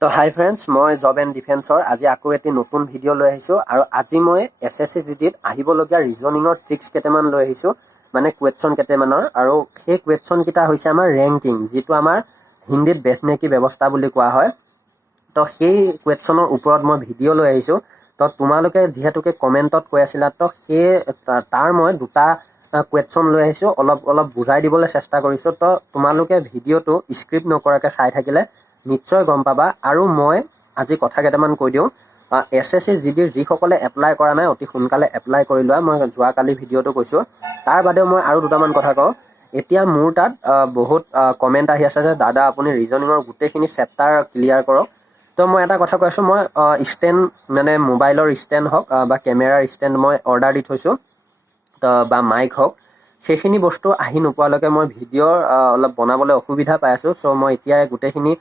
তো হাই ফ্ৰেণ্ডছ, মই job and ডিফেন্সৰ আজি আকৌ এটি নতুন ভিডিঅ' লৈ আহিছোঁ আৰু আজি মই SSC GDত আহিবলগীয়া ৰিজনিঙৰ ট্ৰিক্স কেইটামান লৈ আহিছোঁ, মানে কুৱেশ্যন কেইটামানৰ। আৰু সেই কুৱেশ্যনকেইটা হৈছে আমাৰ ৰেংকিং, যিটো আমাৰ হিন্দীত বেথনেকি ব্যৱস্থা বুলি কোৱা হয়। তো সেই কুৱেশ্যনৰ ওপৰত মই ভিডিঅ' লৈ আহিছোঁ। তো তোমালোকে যিহেতুকে কমেণ্টত কৈ আছিলা, তো সেই তাৰ মই দুটা কুৱেশ্যন লৈ আহিছোঁ, অলপ বুজাই দিবলৈ চেষ্টা কৰিছোঁ। তো তোমালোকে ভিডিঅ'টো স্ক্ৰিপ্ট নকৰাকৈ চাই থাকিলে নিশ্চয় গম পাবা। আৰু মই আজি কথা কেইটামান কৈ দিওঁ। SSC GDৰ যিসকলে এপ্লাই কৰা নাই অতি সোনকালে এপ্লাই কৰি লোৱা, মই যোৱাকালি ভিডিঅ'টো কৈছোঁ। তাৰ বাদেও মই আৰু দুটামান কথা কওঁ। এতিয়া মোৰ তাত বহুত কমেণ্ট আহি আছে যে দাদা আপুনি ৰিজনিঙৰ গোটেইখিনি চেপ্টাৰ ক্লিয়াৰ কৰক। তো মই এটা কথা কৈ আছোঁ, মই ষ্টেণ্ড মানে মোবাইলৰ ষ্টেণ্ড হওক বা কেমেৰাৰ ষ্টেণ্ড মই অৰ্ডাৰ দি থৈছোঁ, বা মাইক হওক, সেইখিনি বস্তু আহি নোপোৱালৈকে মই ভিডিঅ'ৰ অলপ বনাবলৈ অসুবিধা পাই আছোঁ। চ' মই এতিয়া গোটেইখিনি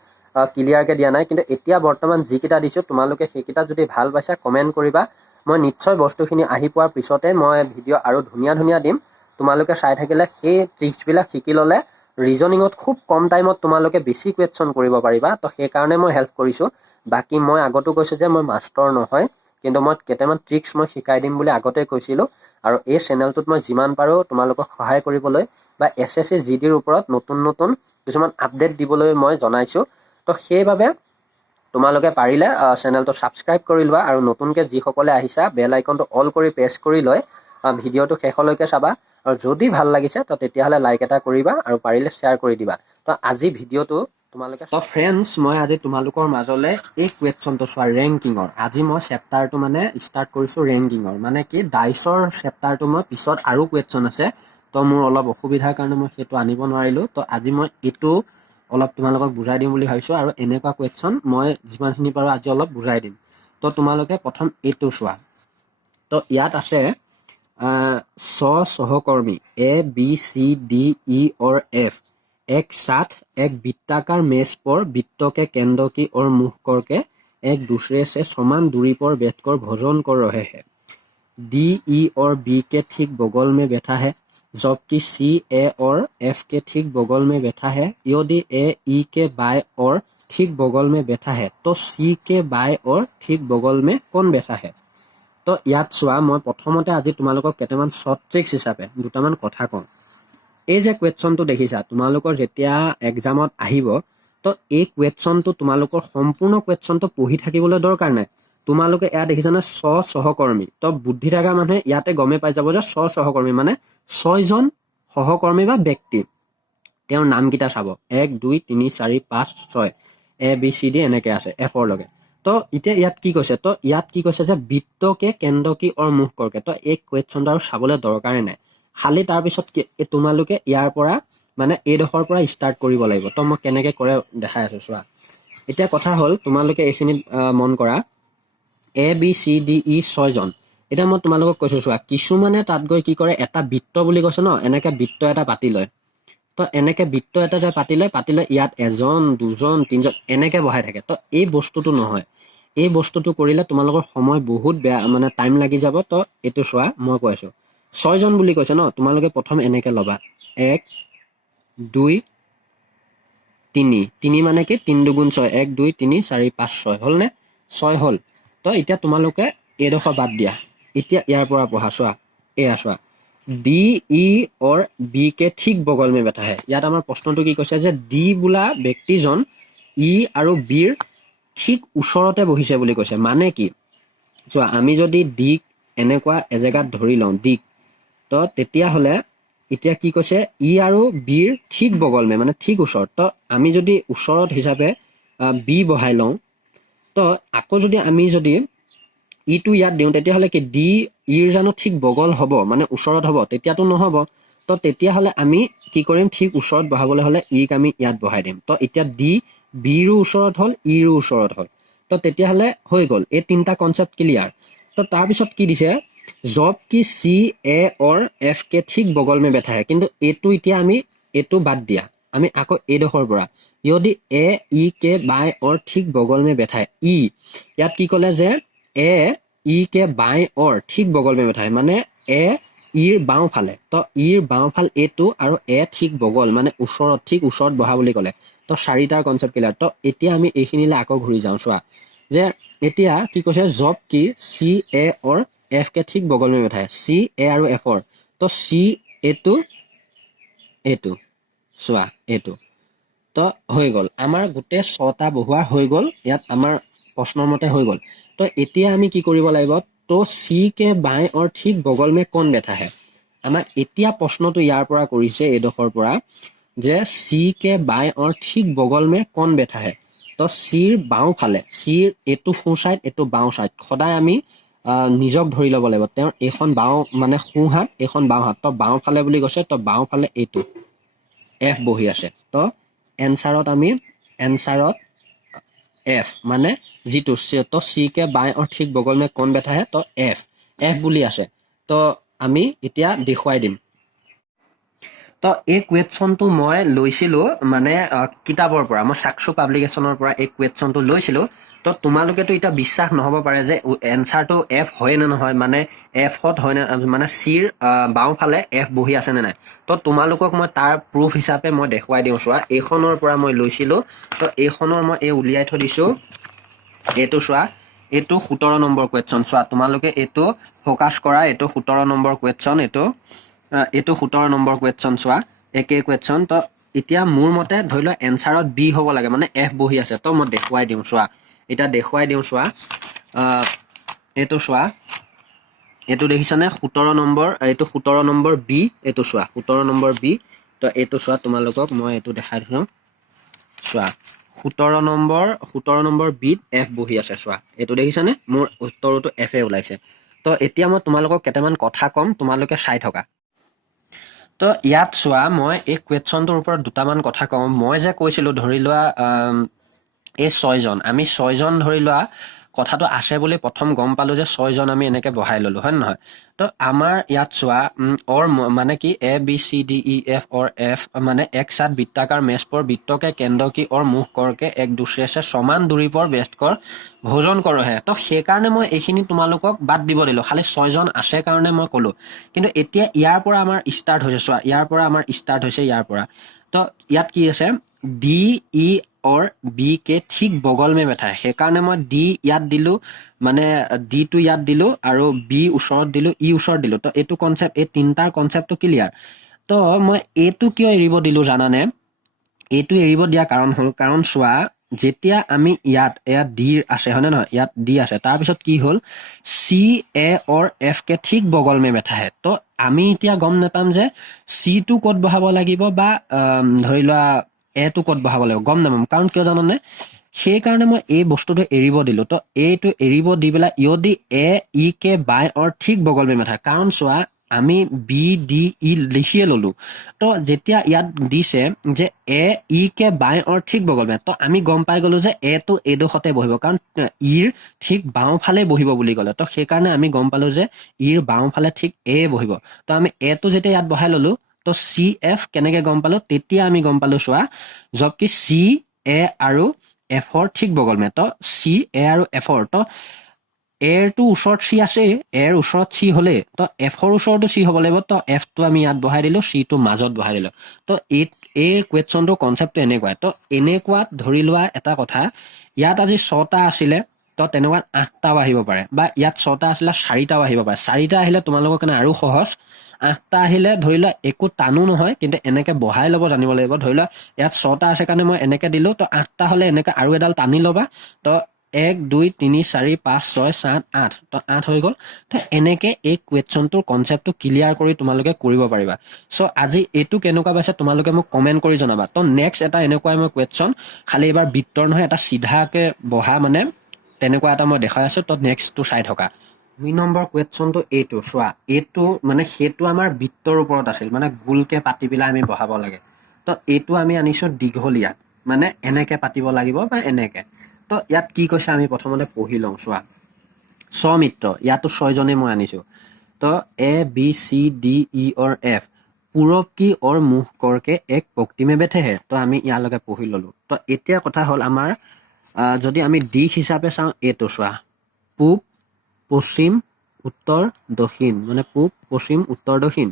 ক্লিয়াৰকৈ দিয়া নাই, কিন্তু এতিয়া বৰ্তমান যিকেইটা দিছোঁ তোমালোকে সেইকেইটা যদি ভাল পাইছা কমেণ্ট কৰিবা। মই নিশ্চয় বস্তুখিনি আহি পোৱাৰ পিছতে মই ভিডিঅ' আৰু ধুনীয়া দিম। তোমালোকে চাই থাকিলে সেই ট্ৰিক্সবিলাক শিকি ল'লে ৰিজনিঙত খুব কম টাইমত তোমালোকে বেছি কুৱেশ্যন কৰিব পাৰিবা। তো সেইকাৰণে মই হেল্প কৰিছোঁ। বাকী মই আগতো কৈছোঁ যে মই মাষ্টৰ নহয়, কিন্তু মই কেইটামান ট্ৰিক্স মই শিকাই দিম বুলি আগতে কৈছিলোঁ। আৰু এই চেনেলটোত মই যিমান পাৰোঁ তোমালোকক সহায় কৰিবলৈ বা SSC GDৰ ওপৰত নতুন কিছুমান আপডেট দিবলৈ মই জনাইছোঁ। তো সেইবাবে তোমালোকে পাৰিলে চেনেলটো ছাবস্ক্ৰাইব কৰি লোৱা, আৰু নতুনকৈ যিসকলে আহিছা বেল আইকনটো অল কৰি প্ৰেছ কৰি লৈ ভিডিঅ'টো শেষলৈকে চাবা। আৰু যদি ভাল লাগিছে তো তেতিয়াহ'লে লাইক এটা কৰিবা আৰু পাৰিলে শ্বেয়াৰ কৰি দিবা। তো আজি ভিডিঅ'টো তোমালোকে তো ফ্ৰেণ্ডছ, মই আজি তোমালোকৰ মাজলৈ এই কুৱেশ্যনটো চোৱা ৰেংকিঙৰ। আজি মই চেপ্টাৰটো মানে ষ্টাৰ্ট কৰিছোঁ ৰেংকিঙৰ, মানে কি ডাইচৰ চেপ্টাৰটো মই পিছত আৰু কুৱেশ্যন আছে, তো মোৰ অলপ অসুবিধাৰ কাৰণে মই সেইটো আনিব নোৱাৰিলোঁ। তো আজি মই এইটো অলপ তোমালোকক বুজাই দিম বুলি ভাবিছোঁ, আৰু এনেকুৱা কুৱেশ্যন মই যিমানখিনি পাৰোঁ আজি অলপ বুজাই দিম। তো তোমালোকে প্ৰথম এইটো চোৱা। তো ইয়াত আছে सहकर्मी ABCDE और F एक साथ एक वृत्ताकार मेज पर वृत्त के केंद्र की ओर मुख करके एक दूसरे से समान दूरी पर बैठकर भोजन कर रहे हैं। DE और B के ठीक बगल में बैठा है, जबकि CA और F के ठीक बगल में बैठा है। यदि AE के बाएं और ठीक बगल में बैठा है तो C के बाएं और ठीक बगल में कौन बैठा है? তো ইয়াত চোৱা, মই প্ৰথমতে আজি তোমালোকক কেইটামান শ্বৰ্ট ট্ৰিক্স হিচাপে দুটামান কথা কওঁ। এই যে কুৱেশ্যনটো দেখিছা, তোমালোকৰ যেতিয়া এক্সামত আহিব, তো এই কুৱেশ্যনটো তোমালোকৰ সম্পূৰ্ণ কুৱেশ্যনটো পঢ়ি থাকিবলৈ দৰকাৰ নাই। তোমালোকে ইয়াত দেখিছানে সহকৰ্মী। তো বুদ্ধি থকা মানুহে ইয়াতে গমেই পাই যাব যে সহকৰ্মী মানে 6জন সহকৰ্মী বা ব্যক্তি। তেওঁৰ নামকেইটা চাব, 1 2 3 4 5 6 ABCD এনেকৈ আছে Fৰ লগে। তো এতিয়া ইয়াত কি কৈছে, তো ইয়াত কি কৈছে যে বৃত্তকে কেন্দ্ৰ কি অৰ মুখ কৰকে। তো এই কুৱেশ্যনটো আৰু চাবলৈ দৰকাৰেই নাই। খালি তাৰপিছত তোমালোকে ইয়াৰ পৰা মানে এইডোখৰ পৰা ষ্টাৰ্ট কৰিব লাগিব। তো মই কেনেকৈ কৰে দেখাই আছোঁ চোৱা। এতিয়া কথা হ'ল তোমালোকে এইখিনিত মন কৰা, ABCDE 6জন। এতিয়া মই তোমালোকক কৈছোঁ চোৱা, কিছুমানে তাত গৈ কি কৰে, এটা বৃত্ত বুলি কৈছে ন, এনেকৈ বৃত্ত এটা পাতি লয়। তো এনেকৈ বৃত্ত এটা যে পাতি লয় ইয়াত 1 2 3 এনেকৈ বহাই থাকে। তো এই বস্তুটো নহয়। এই বস্তুটো কৰিলে তোমালোকৰ সময় বহুত বেয়া, মানে টাইম লাগি যাব। তো এইটো চোৱা, মই কৈ আছোঁ 6জন বুলি কৈছে ন, তোমালোকে প্ৰথম এনেকৈ ল'বা, 1 2 3 মানে কি 3 2 6 1 2 3 4 5 6 হ'লনে? 6 হ'ল। তো এতিয়া তোমালোকে এইডোখৰ বাদ দিয়া। এতিয়া ইয়াৰ পৰা পঢ়া চোৱা, এয়া চোৱা, DE और B के ठीक बगल में बैठा है। ইয়াত আমাৰ প্ৰশ্নটো কি কৈছে যে ডি বোলা ব্যক্তিজন ই আৰু বিৰ ঠিক ওচৰতে বহিছে বুলি কৈছে। মানে কি চোৱা, আমি যদি ডিক এনেকুৱা এজেগাত ধৰি লওঁ ডিক, তো তেতিয়াহ'লে এতিয়া কি কৈছে, ই আৰু বিৰ ঠিক বগলমে মানে ঠিক ওচৰত। তো আমি যদি ওচৰত হিচাপে বি বহাই লওঁ, তো আকৌ যদি আমি যদি ইটো ইয়াত দিওঁ, তেতিয়াহ'লে কি ডি ইৰ জানো ঠিক বগল হ'ব, মানে ওচৰত হ'ব? তেতিয়াতো নহ'ব। তো তেতিয়াহ'লে আমি কি কৰিম, ঠিক ওচৰত বহাবলৈ হ'লে ইক আমি ইয়াত বহাই দিম। তো এতিয়া ডি বিৰো ওচৰত হ'ল, ইৰো ওচৰত হ'ল। তো তেতিয়াহ'লে হৈ গ'ল এই তিনিটা কনচেপ্ট ক্লিয়াৰ। তো তাৰপিছত কি দিছে, জব কি CA और F के ঠিক বগল में बैठा है। কিন্তু এইটো এতিয়া আমি এইটো বাদ দিয়া, আমি আকৌ এইডোখৰ পৰা যদি AE के बाएं और ठीक बगल में बैठा है। ইয়াত কি ক'লে যে AE के बाएं और ঠিক बगल में बैठा है, মানে ইৰ বাওঁফালে। তো ইৰ বাওঁফাল এইটো আৰু ঠিক বগল মানে ওচৰত, ঠিক ওচৰত বহা বুলি ক'লে। তো চাৰিটাৰ কনচেপ্ট ক্লিয়াৰ। তো এতিয়া আমি এইখিনিলৈ আকৌ ঘূৰি যাওঁ চোৱা যে এতিয়া কি কৈছে জব কি চি এ और एफ के ठीक बगल में बैठा है सी ए और एफ और तो सी एटू एटू চোৱা এইটো তো হৈ গ'ল আমাৰ গোটেই 6টা বহুৱা হৈ গ'ল ইয়াত আমাৰ প্ৰশ্নৰ মতে হৈ গ'ল। তো এতিয়া আমি কি কৰিব লাগিব তো सी के बाएं और ठीक बगल में कौन बैठा है আমাক এতিয়া প্ৰশ্নটো ইয়াৰ পৰা কৰিছে এডোখৰ পৰা যে सी के बाएं और ठीक बगल में कौन बैठा है তো চিৰ বাওঁ ফালে চিৰ এইটো সোঁ সাইড এইটো বাওঁ সাইড সদায় আমি নিজক ধৰি ল'ব লাগিব তেওঁৰ এইখন বাওঁ মানে সোঁ হাত এইখন বাওঁ হাত তো বাওঁ ফালে বুলি কৈছে তো বাওঁ ফালে এইটো এফ বহি আছে তো एंसारत एफ माने जीतु तो सी के बाएं और ठीक बगल में कौन बैठा है तो एफ एफ बुली आसे तो आमी इतिया देखुवाई दिम। तो এই কুৱেশ্যনটো মই লৈছিলোঁ মানে কিতাপৰ পৰা মই সাক্ষু পাব্লিকেশ্যনৰ পৰা এই কুৱেশ্যনটো লৈছিলোঁ। তো তোমালোকেতো এতিয়া বিশ্বাস নহ'ব পাৰে যে এনচাৰটো এফ হয় নে নহয় মানে এফত হয় নে মানে চিৰ বাওঁফালে এফ বহি আছে নে নাই। তো তোমালোকক মই তাৰ প্ৰুফ হিচাপে মই দেখুৱাই দিওঁ চোৱা এইখনৰ পৰা মই লৈছিলোঁ। তো এইখনৰ মই এই উলিয়াই থৈ দিছোঁ এইটো চোৱা এইটো 17 নম্বৰ কুৱেশ্যন চোৱা তোমালোকে এইটো ফ'কাছ কৰা এইটো 17 নম্বৰ কুৱেশ্যন এইটো 17 নম্বৰ কুৱেশ্যন চোৱা একেই কুৱেশ্যন। তো এতিয়া মোৰ মতে ধৰি লোৱা এনচাৰত বি হ'ব লাগে মানে এফ বহি আছে তো মই দেখুৱাই দিওঁ চোৱা এতিয়া দেখুৱাই দিওঁ চোৱা এইটো চোৱা এইটো দেখিছানে 17 নম্বৰ এইটো 17 নম্বৰ বি এইটো চোৱা 17 নম্বৰ বি তো এইটো চোৱা তোমালোকক মই এইটো দেখাই দিওঁ চোৱা 17 নম্বৰ বিত এফ বহি আছে চোৱা এইটো দেখিছানে মোৰ উত্তৰটো এফ এ ওলাইছে। তো এতিয়া মই তোমালোকক কেইটামান কথা ক'ম তোমালোকে চাই থকা। তো ইয়াত চোৱা মই এই কুৱেশ্যনটোৰ ওপৰত দুটামান কথা কওঁ মই যে কৈছিলোঁ ধৰি লোৱা এই 6জন আমি 6জন ধৰি লোৱা কথাটো আছে বুলি প্ৰথম গম পালোঁ যে 6জন আমি এনেকৈ বহাই ল'লোঁ হয় নহয়। তো আমাৰ ইয়াত চোৱা और माने कि A B C D E F और एफ माने एक साथ वृत्ताकार मेज पर वृत्तों के केंद्र की ओर मुख करके एक दूसरे से समान दूरी पर बैठकर भोजन करो है। तो সেইকাৰণে মই এইখিনি তোমালোকক বাদ দিব দিলোঁ খালি 6জন আছে কাৰণে মই ক'লোঁ। কিন্তু এতিয়া ইয়াৰ পৰা আমাৰ ষ্টাৰ্ট হৈছে চোৱা ইয়াৰ পৰা আমাৰ ষ্টাৰ্ট হৈছে ইয়াৰ পৰা। তো ইয়াত কি আছে ডি ই और बी के ठीक बगल में बैठा है সেইকাৰণে মই ডি ইয়াত দিলোঁ মানে ডি টো ইয়াত দিলোঁ আৰু বি ওচৰত দিলোঁ ই ওচৰত দিলোঁ। তো এইটো কনচেপ্ট এই তিনিটাৰ কনচেপ্টটো ক্লিয়াৰ। তো মই এইটো কিয় এৰিব দিলোঁ জানানে এইটো এৰিব দিয়া কাৰণ হ'ল কাৰণ চোৱা যেতিয়া আমি ইয়াত ডি আছে হয়নে নহয় ইয়াত ডি আছে তাৰপিছত কি হ'ল চি এ और এফ के ঠিক बगल में बैठा है। তো আমি এতিয়া গম নাপাম যে চি টো ক'ত বহাব লাগিব বা ধৰি লোৱা এটো ক'ত বহাব লাগিব গম নাপাম কাৰণ কিয় জানানে সেইকাৰণে মই এই বস্তুটো এৰিব দিলোঁ। তো এইটো এৰিব দি পেলাই যদি এ ই কে বাই और ঠিক बगल में बैठा কাৰণ চোৱা আমি বি ডি ই লিখিয়ে ল'লোঁ। তো যেতিয়া ইয়াত দিছে যে এ ই কে বাই और ঠিক बगल में তো আমি গম পাই গ'লোঁ যে এটো এডোখৰতে বহিব কাৰণ ইৰ ঠিক বাওঁফালে বহিব বুলি ক'লে। তো সেইকাৰণে আমি গম পালোঁ যে ইৰ বাওঁফালে ঠিক এ বহিব। তো আমি এটো যেতিয়া ইয়াত বহাই ল'লোঁ তো চি এফ কেনেকৈ গম পালোঁ তেতিয়া আমি গম পালোঁ চোৱা জবকি চি এ আৰু এফৰ ঠিক বগল মে তো চি এ আৰু এফৰ তো এৰটো ওচৰত চি আছে এৰ ওচৰত চি হ'লে তো এফৰ ওচৰতো চি হ'ব লাগিব। তো এফটো আমি ইয়াত বহাই দিলোঁ চিটো মাজত বহাই দিলোঁ। তো এই কুৱেশ্যনটোৰ কনচেপ্টটো এনেকুৱাই। তো এনেকুৱাত ধৰি লোৱা এটা কথা ইয়াত আজি 6টা আছিলে তো তেনেকুৱাত 8টাও আহিব পাৰে বা ইয়াত 6টা আছিলে 4টাও আহিব পাৰে 4টা আহিলে তোমালোকৰ কাৰণে আৰু সহজ 8টা আহিলে ধৰি লোৱা একো টানো নহয় কিন্তু এনেকৈ বহাই ল'ব জানিব লাগিব। ধৰি লোৱা ইয়াত 6টা আছে কাৰণে মই এনেকৈ দিলোঁ তো 8টা হ'লে এনেকৈ আৰু এডাল টানি ল'বা তো 1 2 3 4 5 6 7 8 তো 8 হৈ গ'ল। তো এনেকৈ এই কুৱেশ্যনটোৰ কনচেপ্টটো ক্লিয়াৰ কৰি তোমালোকে কৰিব পাৰিবা। চ' আজি এইটো কেনেকুৱা পাইছে তোমালোকে মোক কমেণ্ট কৰি জনাবা। তো নেক্সট এটা এনেকুৱাই মই কুৱেশ্যন খালি এবাৰ বৃত্তৰ নহয় এটা চিধাকৈ বহা মানে তেনেকুৱা এটা মই দেখাই আছোঁ। তো নেক্সটটো চাই থকা 2 নম্বৰ কুৱেশ্যনটো এইটো চোৱা এইটো মানে সেইটো আমাৰ বৃত্তৰ ওপৰত আছিল মানে গোলকৈ পাতি পেলাই আমি বহাব লাগে। তো এইটো আমি আনিছোঁ দীঘলীয়া মানে এনেকৈ পাতিব লাগিব বা এনেকৈ। তো ইয়াত কি কৈছে আমি প্ৰথমতে পঢ়ি লওঁ চোৱা স্বমিত্ৰ ইয়াতো 6জনে মই আনিছোঁ। তো A B C D E और एफ पूरब की और मुख करके एक पंक्ति में बैठे हैं। তো আমি ইয়ালৈকে পঢ়ি ল'লোঁ। তো এতিয়া কথা হ'ল আমাৰ যদি আমি দিশ হিচাপে চাওঁ এইটো চোৱা পূব পশ্চিম উত্তৰ দক্ষিণ মানে পূব পশ্চিম উত্তৰ দক্ষিণ।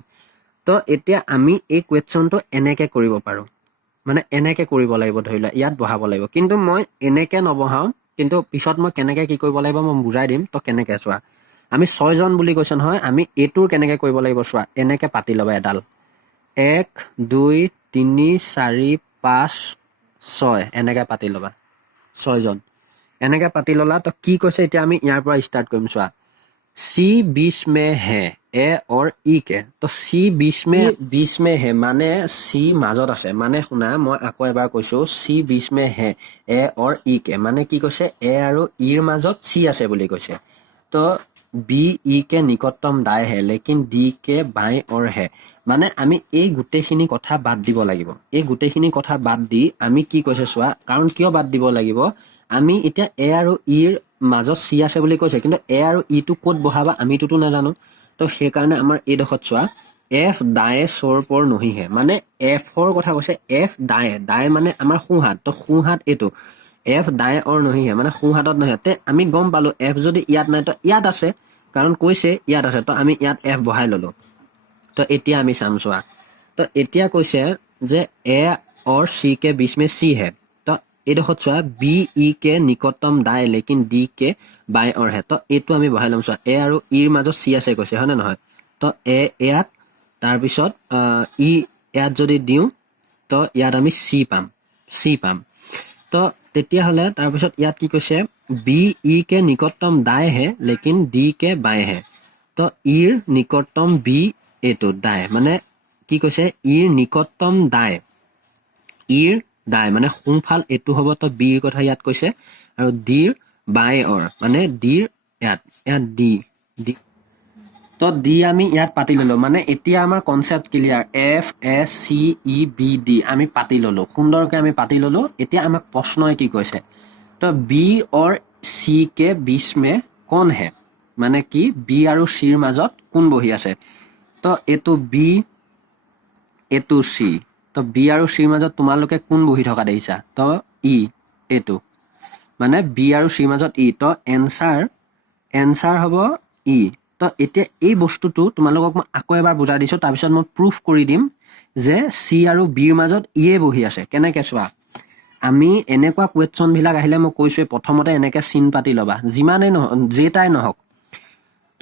তো এতিয়া আমি এই কুৱেশ্যনটো এনেকৈ কৰিব পাৰোঁ মানে এনেকে কৰিব লাগিব, ধৰি লোৱা ইয়াত বহাব লাগিব, কিন্তু মই এনেকে নবহাওঁ, কিন্তু পিছত মই কেনেকে কি কৰিব লাগিব মই বুজাই দিম। তো কেনেকে চোৱা, আমি 6 জন বুলি কৈছে নহয়, আমি এইটোৰ কেনেকে কৰিব লাগিব চোৱা, এনেকে পাতি ল'বা এডাল 1 2 3 4 5 6 এনেকে পাতি ল'বা 6 জন এনেকে পাতি ল'লা। তো কি কৈছে এতিয়া আমি ইয়াৰ পৰা ষ্টাৰ্ট কৰিম চোৱা, सी 20 में है ए और ই के, তো सी 20 में है মানে सी মাজত আছে, মানে শুনা মই আকৌ এবাৰ কৈছো, सी 20 में है ए और ই के মানে কি কৈছে, এ আৰু ইৰ মাজত চি আছে বুলি কৈছে। তো বি ই के निकटतम दाएं है लेकिन डी के बाएं ओर है, মানে আমি এই গোটেইখিনি কথা বাদ দিব লাগিব। এই গোটেইখিনি কথা বাদ দি আমি কি কৈছে চোৱা, কাৰণ কিয় বাদ দিব লাগিব, আমি এতিয়া এ আৰু ইৰ মাজত চি আছে বুলি কৈছে, কিন্তু এ আৰু ইটো ক'ত বহাবা আমিটোতো নাজানো। তো সেইকাৰণে আমাৰ এইডোখৰত চোৱা, এফ দায়ে চৰ পৰ নহিহে, মানে এফৰ কথা কৈছে, এফ দায়ে, দায়ে মানে আমাৰ সোঁহাত, তো সোঁহাত এইটো এফ দায়ে অৰ নহিহে মানে সোঁহাতত নহয়। তে আমি গম পালো এফ যদি ইয়াত নাই তো ইয়াত আছে, কাৰণ কৈছে ইয়াত আছে, তো আমি ইয়াত এফ বহাই ললো। তো এতিয়া আমি চাম চোৱা, তো এতিয়া কৈছে যে এ और सी के बीच में सी है, तो এইডোখৰত চোৱা বি ই के निकटतम दाएं लेकिन डी के बाएं ओर है, তো এইটো আমি বহাই ল'ম চোৱা, এ আৰু ইৰ মাজত চি আছে কৈছে, হয় নে নহয়। তো এ ইয়াত, তাৰপিছত ই ইয়াত যদি দিওঁ তো ইয়াত আমি চি পাম। তো তেতিয়াহ'লে তাৰপিছত ইয়াত কি কৈছে, বি ই के निकटतम दाएं है लेकिन डी के बाएं है, তো ইৰ নিকটতম বি এইটো দায়, মানে কি কৈছে ইৰ নিকটতম দায়, ইৰ দায় মানে সোঁফাল এইটো হ'ব, তো বিৰ কথা ইয়াত কৈছে, আৰু ডিৰ বায়ে অৰ মানে ডিৰ ইয়াত ডি ডি, তো ডি আমি ইয়াত পাতি ললো। মানে এতিয়া আমাৰ concept clear, F A C E B D আমি পাতি ললো, সুন্দৰকে আমি পাতি ললো। এতিয়া আমাক প্ৰশ্নই কি কৈছে, তো বি और सी के बीच में कौन है, মানে কি বি আৰু চিৰ মাজত কোন বহি আছে। তো এইটো বি এইটো চি, তো বি আৰু চিৰ মাজত তোমালোকে কোন বহি থকা দেখিছা, তো ই, এইটো মানে বি আৰু চিৰ মাজত ই, তো এনচাৰ হ'ব ই। তো এতিয়া এই বস্তুটো তোমালোকক মই আকৌ এবাৰ বুজাই দিছো, তাৰপিছত মই প্ৰুফ কৰি দিম যে চি আৰু বিৰ মাজত ইয়ে বহি আছে। কেনেকে চোৱা, আমি এনেকুৱা কুৱেশ্যন বিলাক আহিলে মই কৈছোৱে প্ৰথমতে এনেকে চিন পাতি ল'বা, যিমানেই নহওক যেইটাই নহওক।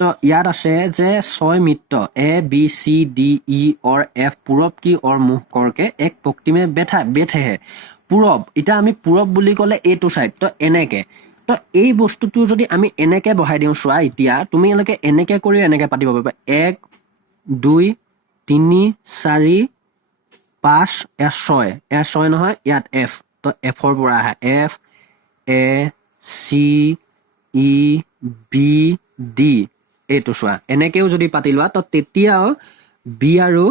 तो याद আছে যে 6 मित्र ए बी सी डी ई और एफ पूरब की और मुख करके एक पंक्ति में बैठे है। पूरब इटा আমি पूरब বুলি ক'লে এইটো সাইড, তো এনেকে, তো এই বস্তুটো যদি আমি এনেকে বহাই দিওঁ চোৱা, এতিয়া তুমি এনেকে এনেকে কৰি এনেকে পাতিব পাৰিবা 1 2 3 4 5 6 নহয়, ইয়াত এফ, তো এফৰ পৰা আহা F A C E B D, এইটো চোৱা এনেকেও যদি পাতি লোৱা, তো তেতিয়াও বি আৰু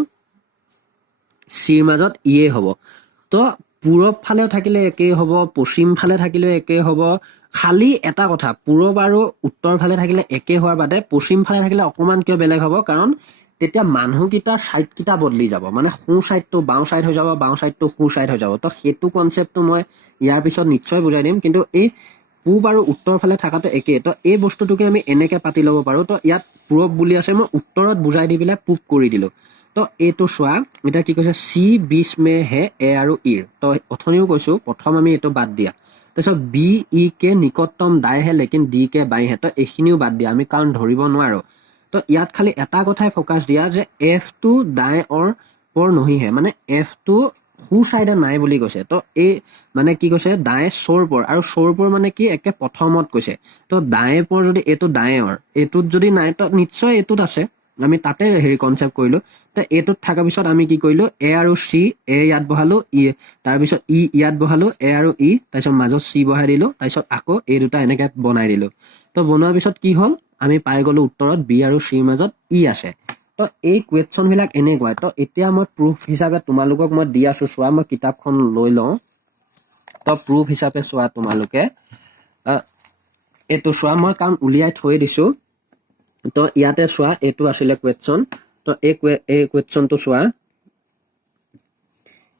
চিৰ মাজত ইয়ে হ'ব। তো পূৰব ফালেও থাকিলে একেই হ'ব, পশ্চিম ফালে থাকিলেও একেই হ'ব, খালি এটা কথা, পূৰব আৰু উত্তৰ ফালে থাকিলে একে হোৱাৰ বাদে পশ্চিম ফালে থাকিলে অকণমান কিয় বেলেগ হ'ব, কাৰণ তেতিয়া মানুহকেইটাৰ ছাইডকেইটা বদলি যাব, মানে সোঁ ছাইডটো বাওঁ ছাইড হৈ যাব, বাওঁ ছাইডটো সোঁ ছাইড হৈ যাব। তো সেইটো কনচেপ্টটো মই ইয়াৰ পিছত নিশ্চয় বুজাই দিম, কিন্তু এই পূব আৰু উত্তৰ ফালে থকাটো একেই। তো এই বস্তুটোকে আমি এনেকে পাতি ল'ব পাৰোঁ। তো ইয়াত পূৰব বুলি আছে, মই উত্তৰত বুজাই দি পেলাই পূব কৰি দিলোঁ। তো এইটো চোৱা, এতিয়া কি কৈছে চি 20 में है এ আৰু ইৰ, তো অথনিও কৈছো প্ৰথম আমি এইটো বাদ দিয়া, তাৰপিছত বি ই के निकटतम दाएं है लेकिन डी के बाएं है, তো এইখিনিও বাদ দিয়া, আমি কাৰণ ধৰিব নোৱাৰো। তো ইয়াত খালি এটা কথাই ফ'কাছ দিয়া যে এফ টো দাएं और पर नहीं है, মানে এফ টো সোঁ চাইডে নাই বুলি কৈছে। তো এই মানে কি কৈছে দাएं চোৰ পৰ, আৰু চোৰ পৰ মানে কি একে প্ৰথমত কৈছে। তো দাएं পৰ যদি এইটো দাएঁৰ, এইটোত যদি নাই তো নিশ্চয় এইটোত আছে, আমি তাতে হেৰি কনচেপ্ট কৰিলো। তো এইটোত থকাৰ পিছত আমি কি কৰিলো, এ আৰু চি, এ ইয়াত বহালো, ই তাৰপিছত ই ইয়াত বহালো, এ আৰু ই, তাৰপিছত মাজত চি বহাই দিলো, তাৰপিছত আকৌ এই দুটা এনেকে বনাই দিলো। তো বনোৱাৰ পিছত কি হ'ল, আমি পাই গলো উত্তৰত বি আৰু চিৰ মাজত ই আছে। তো এই কুৱেশ্যন বিলাক এনেকুৱাই। তো এতিয়া মই প্ৰুফ হিচাপে তোমালোকক মই দি আছো, চোৱা মই কিতাপখন লৈ লওঁ। তো প্ৰুফ হিচাপে চোৱা তোমালোকে এইটো চোৱা, মই কাৰণ উলিয়াই থৈ দিছো। তো ইয়াতে চোৱা, এইটো আছিলে কুৱেশ্যন। তো এই কুৱেশ্যনটো চোৱা,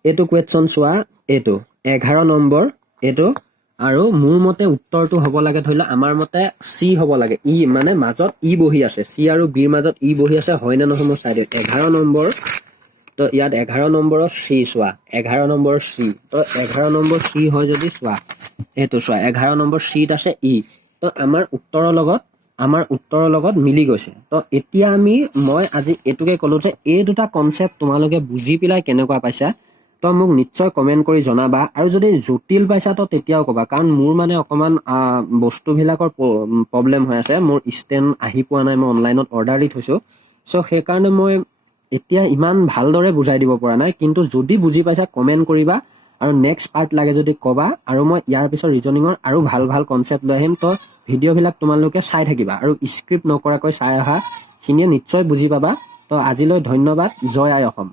এইটো কুৱেশ্যন চোৱা, এইটো 11 নম্বৰ এইটো, আৰু মোৰ মতে উত্তৰটো হ'ব লাগে, ধৰি লওক আমাৰ মতে চি হ'ব লাগে, ই মানে মাজত ই বহি আছে, চি আৰু বিৰ মাজত ই বহি আছে, হয় নে নহয় মই চাই দিওঁ। 11 নম্বৰ তো ইয়াত 11 নম্বৰৰ চি চোৱা, 11 নম্বৰ চি। তো 11 নম্বৰ চি হয় যদি চোৱা, এইটো চোৱা 11 নম্বৰ চিত আছে ই। তো আমাৰ উত্তৰৰ লগত মিলি গৈছে। তো এতিয়া মই আজি এইটোকে ক'লো যে এই দুটা কনচেপ্ট তোমালোকে বুজি পেলাই কেনেকুৱা পাইছা তো মোক নিশ্চয় কমেণ্ট কৰি জনাবা। আৰু যদি জটিল পাইছা তো তেতিয়াও ক'বা, কাৰণ মোৰ মানে অকণমান বস্তুবিলাকৰ প্ৰব্লেম হৈ আছে। মোৰ ষ্টেণ্ড আহি পোৱা নাই, মই অনলাইনত অৰ্ডাৰ দি থৈছোঁ। চ' সেইকাৰণে মই এতিয়া ইমান ভালদৰে বুজাই দিব পৰা নাই। কিন্তু যদি বুজি পাইছা কমেণ্ট কৰিবা, আৰু নেক্সট পাৰ্ট লাগে যদি ক'বা, আৰু মই ইয়াৰ পিছত ৰিজনিঙৰ আৰু ভাল ভাল কনচেপ্ট লৈ আহিম। তো ভিডিঅ'বিলাক তোমালোকে চাই থাকিবা, আৰু স্ক্ৰিপ্ট নকৰাকৈ চাই অহাখিনিয়ে নিশ্চয় বুজি পাবা। তো আজিলৈ ধন্যবাদ। জয় আই অসম।